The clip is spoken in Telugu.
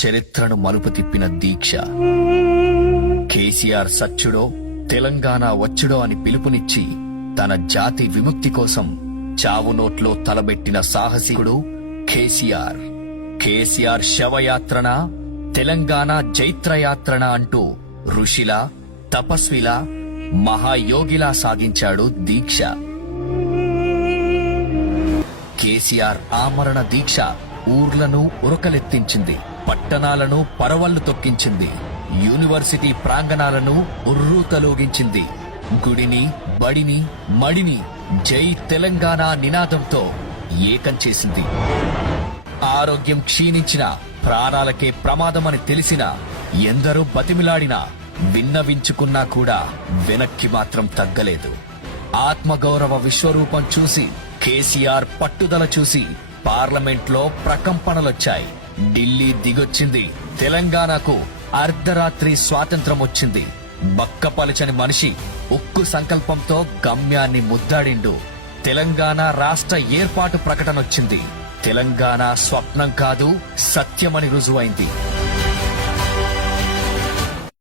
చరిత్రను మలుపు తిప్పిన దీక్ష. కేసీఆర్ సచ్చుడో తెలంగాణ వచ్చుడో అని పిలుపునిచ్చి తన జాతి విముక్తి కోసం చావునోట్లో తలబెట్టిన సాహసికుడు కేసీఆర్. కేసీఆర్ శవయాత్రన, తెలంగాణ జైత్రయాత్రన అంటూ ఋషిలా, తపస్విలా, మహాయోగిలా సాగించాడు దీక్ష. కేసీఆర్ ఆమరణ దీక్ష ఊర్లను ఉరకలెత్తించింది, పట్టణాలను పరవళ్లు తొక్కించింది, యూనివర్సిటీ ప్రాంగణాలను ఉర్రూతలూగించింది, గుడిని, బడిని, మడిని జై తెలంగాణ నినాదంతో ఏకం చేసింది. ఆరోగ్యం క్షీణించిన, ప్రాణాలకే ప్రమాదమని తెలిసినా, ఎందరూ బతిమిలాడినా, విన్నవించుకున్నా కూడా వెనక్కి మాత్రం తగ్గలేదు. ఆత్మగౌరవ విశ్వరూపం చూసి, కేసీఆర్ పట్టుదల చూసి పార్లమెంట్లో ప్రకంపనలొచ్చాయి. ఢిల్లీ దిగొచ్చింది. తెలంగాణకు అర్ధరాత్రి స్వాతంత్రం వచ్చింది. బక్కపలచని మనిషి ఉక్కు సంకల్పంతో గమ్యాన్ని ముద్దాడిండు. తెలంగాణ రాష్ట్ర ఏర్పాటు ప్రకటనొచ్చింది. తెలంగాణ స్వప్నం కాదు, సత్యమని రుజువైంది.